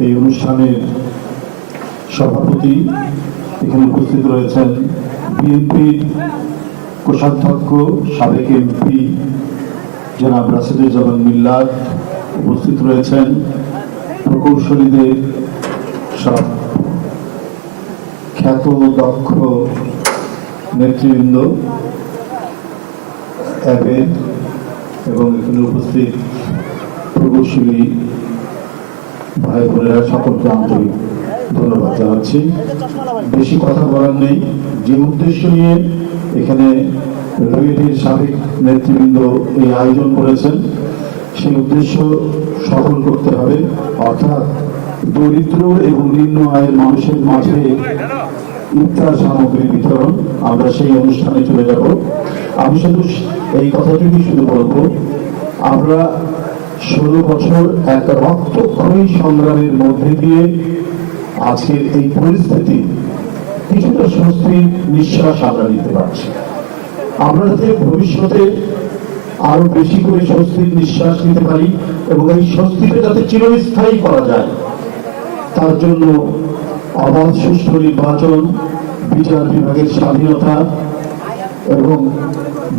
এই অনুষ্ঠানের সভাপতি এখানে উপস্থিত রয়েছেন বিএনপির কোষাধ্যক্ষ, সাবেক এমপি জনাব রাশিদুজ্জামান মিল্লাত উপস্থিত রয়েছেন, প্রকৌশলীদের সব খ্যাত দক্ষ নেতৃবৃন্দ এবং এখানে উপস্থিত প্রকৌশলী ভাই বোনেরা, সকলকে আন্তরিক ধন্যবাদ জানাচ্ছি। বেশি কথা বলার নেই। যে উদ্দেশ্য নিয়ে এখানে রবিটির সাবেক নেতৃবৃন্দ এই আয়োজন করেছেন, সেই উদ্দেশ্য সফল করতে হবে। অর্থাৎ দরিদ্র এবং নিম্ন আয়ের মানুষের মাঝে ইফতার সামগ্রী বিতরণ। আমরা সেই অনুষ্ঠানে চলে যাব। আমি শুধু এই কথাটুকু শুধু বলব, আমরা ষোলো বছর এক রক্তক্ষয়ী সংগ্রামের মধ্যে দিয়ে আজকের এই পরিস্থিতি কিছুটা স্বস্তির নিঃশ্বাস আমরা নিতে পারছি। আমরা যাতে ভবিষ্যতে আরও বেশি করে স্বস্তির নিঃশ্বাস নিতে পারি এবং এই স্বস্তিটা যাতে চিরস্থায়ী করা যায়, তার জন্য অবাধ সুষ্ঠু নির্বাচন, বিচার বিভাগের স্বাধীনতা এবং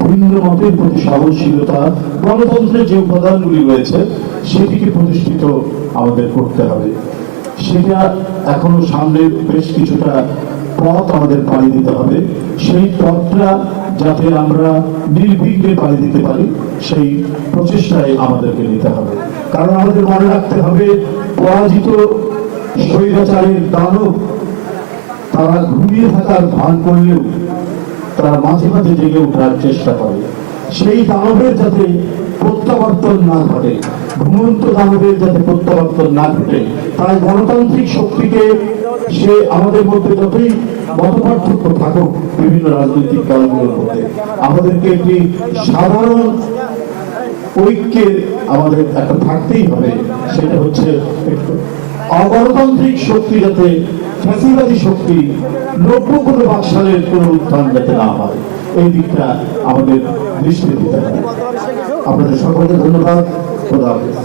ভিন্ন মতের প্রতি সহনশীলতা গণতন্ত্রের যে উপাদানগুলি রয়েছে, সেটিকে প্রতিষ্ঠিত আমাদের করতে হবে। সেটা এখনও সামনে বেশ কিছুটা পথ আমাদের পাড়ি দিতে হবে। সেই পথটা যাতে আমরা নির্বিঘ্নে পাড়ি দিতে পারি, সেই প্রচেষ্টায় আমাদেরকে নিতে হবে। কারণ আমাদের মনে রাখতে হবে, পরাজিত স্বৈরাচারের দানব, তারা ঘুমিয়ে থাকার ভান করলেও তারা মাঝে মাঝে জেগে ওঠার চেষ্টা করে। সেই দানবের যাতে প্রত্যাবর্তন না ঘটে, ঘুমন্ত দানবের যাতে প্রত্যাবর্তন না ঘটে, তাই গণতান্ত্রিক শক্তিকে সে আমাদের মধ্যে যতই মতপার্থক্য থাকুক, বিভিন্ন রাজনৈতিক দলগুলোর মধ্যে, আমাদেরকে একটি সাধারণ ঐক্যের আমাদের একটা থাকতেই হবে, সেটা হচ্ছে অগণতান্ত্রিক শক্তি যাতে ফ্যাসিবাদী শক্তি নব্য কোনো বাকশালের উত্থান যাতে না হয়, এই দিকটা আমাদের দৃষ্টি দিতে হবে। আপনাদের সকলকে ধন্যবাদ। খোদা হাফিজ।